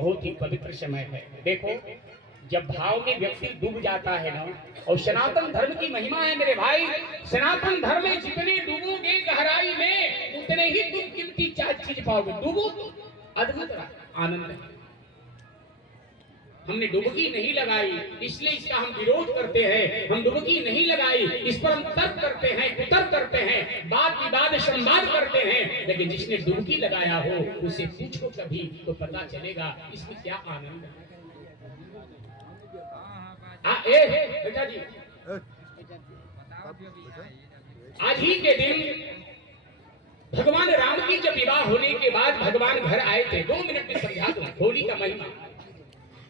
बहुत ही पवित्र समय है। देखो, जब भाव में व्यक्ति डूब जाता है ना, और सनातन धर्म की महिमा है मेरे भाई, सनातन धर्म में जितने डूबोगे गहराई में उतने ही तुम कीमती चीज पाओगे। डूबो तो अद्भुत आनंद है। हमने डुबकी नहीं लगाई इसलिए इसका हम विरोध करते हैं, हम डुबकी नहीं लगाई इस पर हम तर्क करते हैं, कुतर्क करते हैं, वाद विवाद संवाद करते हैं। लेकिन जिसने डुबकी लगाया हो उसे पूछो कभी तो पता चलेगा इसमें क्या आनंद है। बेटा जी, आज ही के दिन भगवान राम की जब विवाह होने के बाद भगवान घर आए थे। 2 मिनट में समझा दो होली का महिमा।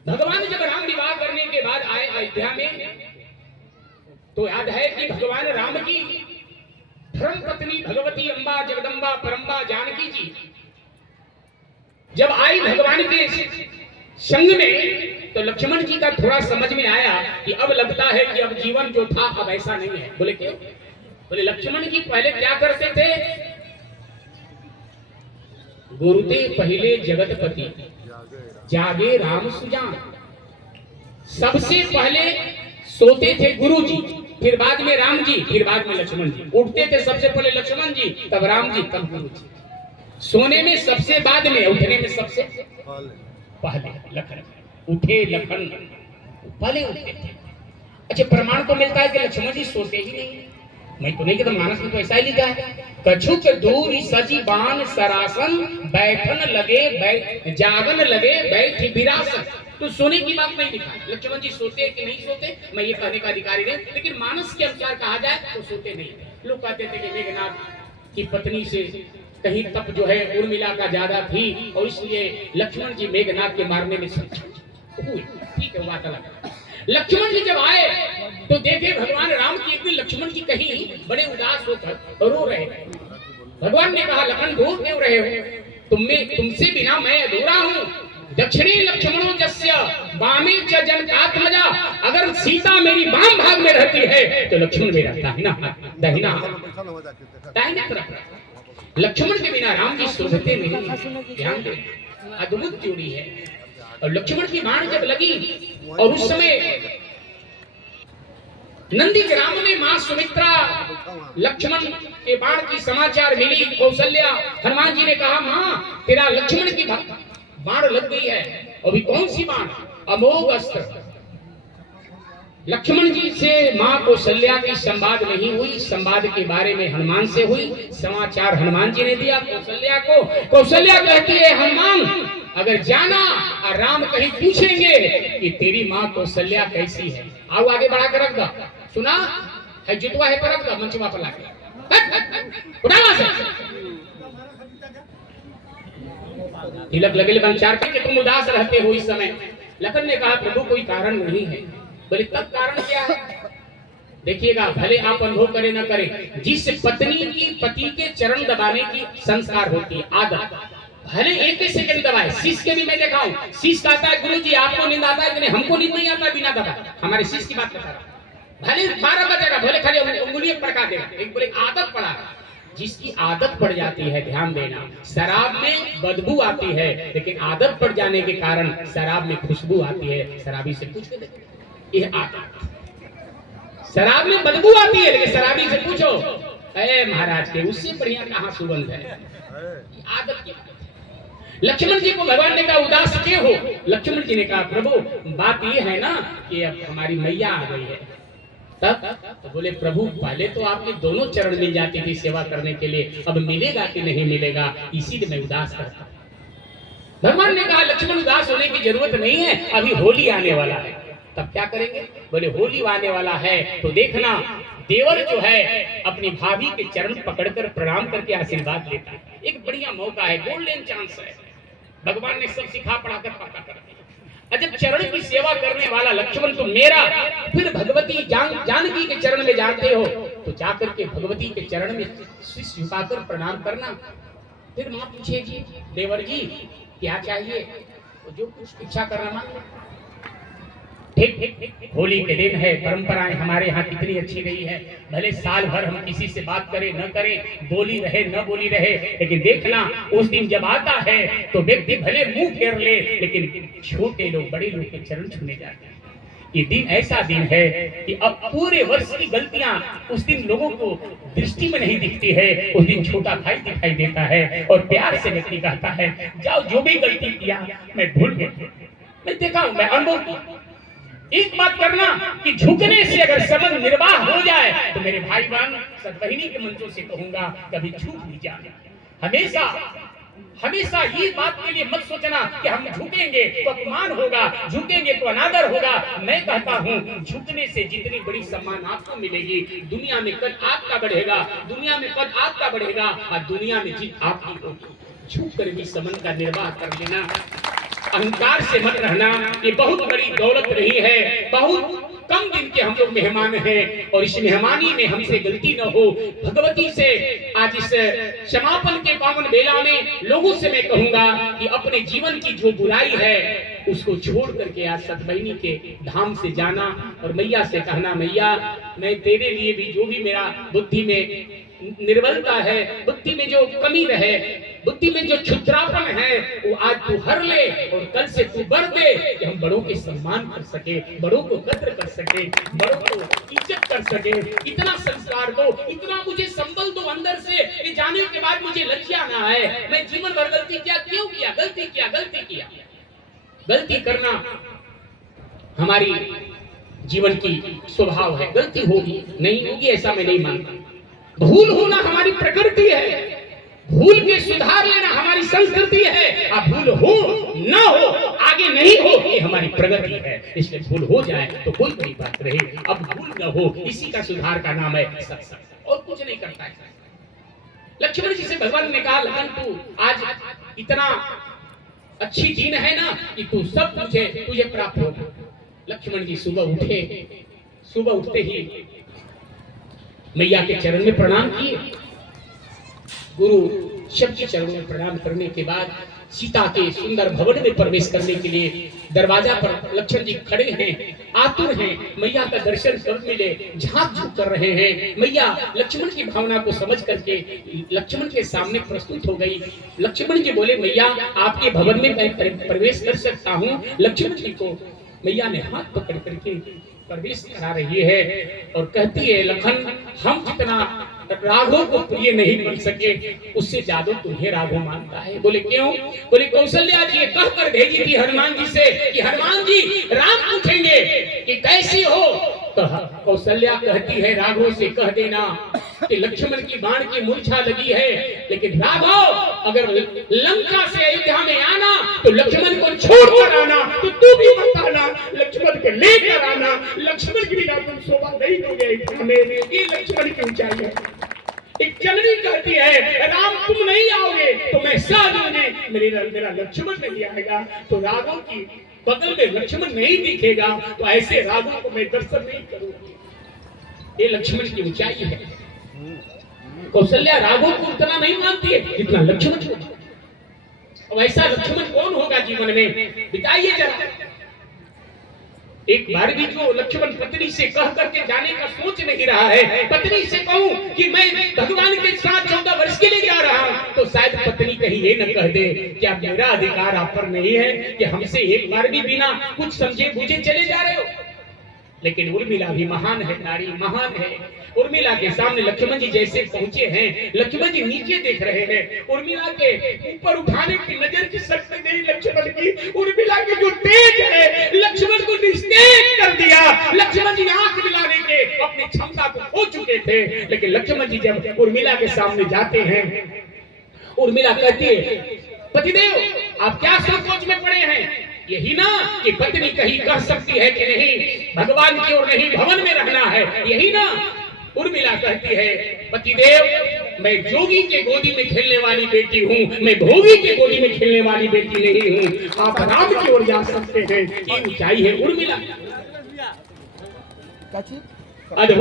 भगवान जब राम विवाह करने के बाद आए अयोध्या में, तो याद है कि भगवान राम की धर्म पत्नी भगवती अम्बा जगदम्बा परम्बा जानकी जी जब आई भगवान के संग में, तो लक्ष्मण जी का थोड़ा समझ में आया कि अब लगता है कि अब जीवन जो था अब ऐसा नहीं है। बोले क्यों? बोले लक्ष्मण जी पहले क्या करते थे? गुरुते पहले जगतपति जागे राम सुजान। सबसे पहले सोते थे गुरु जी, फिर बाद में राम जी, फिर बाद में लक्ष्मण जी। उठते थे सबसे पहले लक्ष्मण जी, तब राम जी, तब गुरु जी। सोने में सबसे बाद में, उठने में सबसे पहले लखन। उठे लखन पहले उठते थे। अच्छा, प्रमाण तो मिलता है कि लक्ष्मण जी सोते ही नहीं। मैं तो नहीं कहता, मानस में तो ऐसा ही लिखा है, कछुक दूर सजी बान सरासन बैठन लगे जागन लगे बैठ विरासन। तो सोने की बात नहीं लिखा। लक्ष्मण जी सोते कि नहीं सोते मैं ये कहने का अधिकारी नहीं, लेकिन मानस के अनुसार कहा जाए तो सोते नहीं। लोग कहते थे कि मेघनाथ की पत्नी से कहीं तप जो है उर्मिला का ज्यादा थी और इसलिए लक्ष्मण जी मेघनाथ के मारने में हुए। ठीक है, बात अलग। लक्ष्मण जी जब आए तो देखे भगवान राम की एक दिन लक्ष्मण जी कहीं बड़े उदास होकर रो रहे। भगवान ने कहा लखन रो क्यों रहे हो? तुमसे बिना मैं अधूरा हूँ। दक्षिणी लक्ष्मणों जस्य वामे च जनकात्मजा। अगर सीता मेरी वाम भाग में रहती है तो लक्ष्मण मेरा दाहिना तरफ। लक्ष्मण के बिना राम जी शोभते नहीं। ध्यान दे, अद्भुत जोड़ी है। और लक्ष्मण की बाण जब लगी और उस समय नंदी ग्राम में मां सुमित्रा लक्ष्मण के बाण की समाचार मिली। कौशल्या हनुमान जी ने कहा मां तेरा लक्ष्मण की बाण लग गई है। अभी कौन सी बाण? अमोघ अस्त्र। लक्ष्मण जी से मां कौशल्या की संवाद नहीं हुई, संवाद के बारे में हनुमान से हुई। समाचार हनुमान जी ने दिया कौशल्या को। कौशल्या कहती है हनुमान अगर जाना और राम कहीं पूछेंगे कि तेरी मां कौशल्या कैसी है, आओ आगे बढ़ा कर रख दो। सुना है जुतवा है पर रख दो मंचवा पर लाके तिलक लगेले बंचार के तुम उदास रहते हो इस समय। लखन ने कहा प्रभु कोई कारण नहीं है। बोले तब कारण क्या है? देखिएगा, भले आप अनुभव करें न करें, जिस पत्नी की पति के चरण दबाने की संस्कार होती है आदत, भले एक ही सेकंड दबाए। शिष्य के भी मैं देखा हूं, शिष्य कहता है गुरु जी आपको नींद आता है कि नहीं? हमको नींद नहीं आता बिना दबाए। हमारे शिष्य की बात बता रहा। भले 12 बजेगा, भले खाली उंगली पड़का देगा, एक बोले आदत पड़ा। जिसकी आदत पड़ जाती है, ध्यान देना, शराब में बदबू आती है लेकिन आदत पड़ जाने के कारण शराब में खुशबू आती है। शराबी से पूछ के देखो, यह आदत। शराब में बदबू आती है लेकिन शराबी से पूछो अरे महाराज के उससे बढ़िया कहाँ सुगंध है। आदत की। लक्ष्मण जी को भगवान ने कहा उदास क्यों हो? लक्ष्मण जी ने कहा प्रभु बात ये है ना कि अब हमारी मैया आ गई है। तब तो बोले प्रभु पहले तो आपके दोनों चरण मिल जाती थी सेवा करने के लिए, अब मिलेगा कि नहीं मिलेगा इसीलिए मैं उदास करता। भगवान ने कहा लक्ष्मण उदास होने की जरूरत नहीं है, अभी होली आने वाला है। तब क्या करेंगे? बोले होली आने वाला है तो देखना देवर जो है अपनी भाभी के चरण पकड़कर प्रणाम करके आशीर्वाद लेता है। एक बढ़िया मौका है, गोल्डन चांस है। भगवान ने सब सिखा पढ़ाकर पक्का कर दिया। जब चरण की सेवा करने वाला लक्ष्मण तो मेरा, फिर भगवती जानकी के चरण में जाते हो तो जाकर के भगवती के चरण में शीश झुकाकर प्रणाम करना। फिर मां पूछेगी देवर जी क्या चाहिए? तो जो कुछ इच्छा करना मांग। ठीक होली के दिन है, परंपराएं हमारे यहाँ कितनी अच्छी रही है। भले साल भर हम किसी से बात करें न करें, बोली रहे न बोली रहे, लेकिन देखना उस दिन जब आता है तो व्यक्ति भले मुंह फेर ले, लेकिन छोटे लोग बड़े लोग के चरण छूने जाते हैं। ये दिन ऐसा दिन है कि अब पूरे वर्ष की गलतियां उस दिन लोगों को दृष्टि में नहीं दिखती है, उस दिन छोटा भाई दिखाई देता है और प्यार से व्यक्ति कहता है, जाओ जो भी गलती किया मैं भूल गया, मैं देखा हूं, मैं अनुभव किया। एक बात करना कि झुकने से अगर संबंध निर्वाह हो जाए तो मेरे भाई बहन सतवहिनी के मंत्रों से कहूंगा, कभी झुक नहीं जाना। हमेशा हमेशा ये बात के लिए मत सोचना कि हम झुकेंगे तो अपमान होगा, झुकेंगे तो अनादर होगा। मैं कहता हूँ झुकने से जितनी बड़ी सम्मान आपको मिलेगी, दुनिया में कद आपका बढ़ेगा, दुनिया में कद आपका बढ़ेगा और दुनिया में जीत आपकी होगी। झुक कर भी संबंध का निर्वाह कर लेना, अहंकार से मत रहना। ये बहुत बड़ी दौलत रही है, बहुत कम दिन के हम लोग मेहमान हैं और इस मेहमानी में हमसे गलती न हो। भगवती से आज इस समापन के पावन बेला में लोगों से मैं कहूंगा कि अपने जीवन की जो बुराई है उसको छोड़ करके आज सतबहिनी के धाम से जाना और मैया से कहना, मैया मैं तेरे लिए भी जो भी मेरा बुद्धि में निर्बलता है, बुद्धि में जो कमी रहे, बुद्धि में जो क्षुद्रापन है, वो आज तू हर ले और कल से तू बढ़ दे कि हम बड़ों के सम्मान कर सके, बड़ों को कद्र कर सके, बड़ों को इज्जत कर सके। इतना संस्कार दो, इतना मुझे संबल दो अंदर से कि जाने के बाद मुझे लज्जा ना आए, मैं जीवन भर गलती किया, क्यों किया, गलती किया, गलती किया। गलती करना हमारी जीवन की स्वभाव है, गलती होगी नहीं होगी ऐसा मैं नहीं मानता। भूल होना हमारी प्रकृति है, भूल के सुधार लेना हमारी संस्कृति है। अब भूल हो ना हो, आगे नहीं हो, ये हमारी प्रगति है। इसलिए भूल हो जाए तो कोई बड़ी बात रहे, अब भूल न हो, इसी का सुधार का नाम है सत्संग, और कुछ नहीं करता है। लक्ष्मण जी से भगवान ने कहा, लखन तू आज इतना अच्छी दिन है ना कि तू सब तुझे प्राप्त होगा। लक्ष्मण जी सुबह उठे, सुबह उठते ही मैया के चरण में प्रणाम किए। गुरु शब्द के चरणों में प्रणाम करने के बाद सीता के सुंदर भवन में प्रवेश करने के लिए दरवाजा पर लक्ष्मण जी खड़े हैं, आतुर हैं, मैया का दर्शन कब मिले, झांक झूक कर रहे हैं। मैया लक्ष्मण की भावना को समझ करके लक्ष्मण के सामने प्रस्तुत हो गई। लक्ष्मण जी बोले, मैया आपके भवन में मैं प्रवेश कर सकता हूँ। लक्ष्मण जी को मैया ने हाथ पकड़ करके प्रवेश करा रही है और कहती है, लखन हम जितना राघव को प्रिय नहीं बन सके उससे ज्यादा तुम्हें राघव मानता है। बोले क्यों? बोले कौशल्या जी कह कर भेजी थी हनुमान जी से कि हनुमान जी राम पूछेंगे कि कैसी हो, तो कौशल्या कहती है राघव से कह देना कि लक्ष्मण की बाण की मूर्छा लगी है, लेकिन राघव अगर लंका से अयोध्या में आना तो लक्ष्मण को छोड़कर आना, तो तू भी मत आना, लक्ष्मण को लेकर आना। लक्ष्मण के बिना तुम शोभा नहीं दोगे हमें, ये लक्ष्मण की ऊंचाई है। एक जननी कहती है राम तुम नहीं आओगे तो मैं सह दूंगी, मेरा लक्ष्मण नहीं आएगा तो राघव की बगल में लक्ष्मण नहीं दिखेगा तो ऐसे राघव को मैं दर्शन नहीं करूंगी। ये लक्ष्मण की ऊंचाई है। कौशल्या राघव को उतना नहीं मानती है जितना लक्ष्मण को। अब ऐसा लक्ष्मण कौन होगा जीवन में, बताइए जरा। एक बार भी जो लक्ष्मण पत्नी से कह करके जाने का सोच नहीं रहा है, पत्नी से कहूं कि मैं भगवान के साथ 14 वर्ष के लिए जा रहा हूं, तो शायद पत्नी कहीं ये न कह दे कि अब मेरा अधिकार आप पर नहीं है कि हमसे एक बार भी बिना कुछ समझे बुझे चले जा रहे हो। लेकिन उर्मिला भी महान है, नारी महान है। उर्मिला के सामने लक्ष्मण जी जैसे पहुंचे हैं, लक्ष्मण जी नीचे देख रहे हैं, उर्मिला के ऊपर उठाने की नजर की शक्ति नहीं लक्ष्मण की। उर्मिला के जो तेज है लक्ष्मण को निस्तेज कर दिया। लक्ष्मण जी आंख मिलाने के अपनी क्षमता को खो चुके थे, लेकिन लक्ष्मण जी जब उर्मिला के सामने जाते हैं, उर्मिला कहती है पतिदेव आप क्या सोच में पड़े हैं, यही ना कि पत्नी कहीं कह सकती है कि नहीं भगवान की ओर नहीं भवन में रहना है, यही ना। उर्मिला कहती है पतिदेव मैं जोगी के गोदी में खेलने वाली बेटी हूँ, मैं भोगी के गोदी में खेलने वाली बेटी नहीं हूँ, आप राम की ओर जा सकते हैं। ये ऊंचाई है उर्मिला।